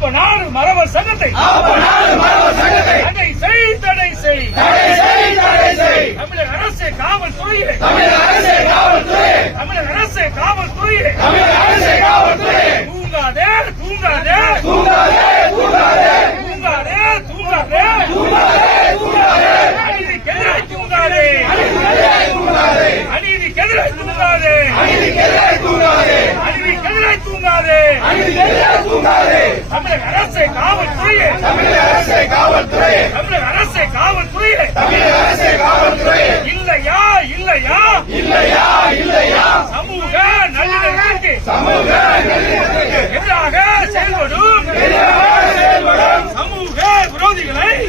நாடு மரவர் சங்கத்தை. தடை செய் தடை செய். தமிழக அரசே காவல்துறையே. தமிழக அரசே காவல்துறையே. தூங்காதே தூங்காதே. தூங்காதே தூங்காதே. அநீதிக்கு எதிராக தூங்காதே. அநீதிக்கு எதிராக தூங்காதே. அநீதிக்கு எதிராக தூங்காதே.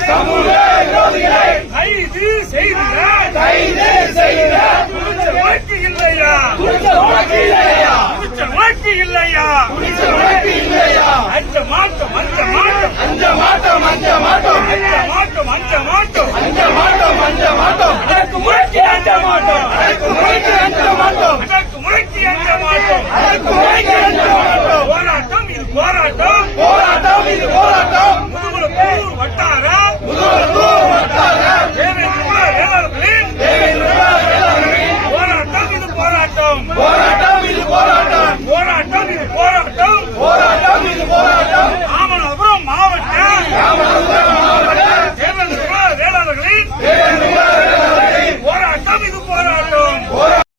சமூக விரோதிகளை கைது செய்திட கைது செய்திட குடிச்ச வாழ்க்கை இல்லையா? குடிச்ச வாழ்க்கை இல்லையா? குடிச்ச வாழ்க்கை இல்லையா? குடிச்ச வாழ்க்கை இல்லையா? அஞ்ச மாட்டம் அஞ்ச மாட்டம். அஞ்ச மாட்டம் அஞ்ச மாட்டம். அஞ்ச மாட்டம் அஞ்ச மாட்டம். அஞ்ச மாட்டம்.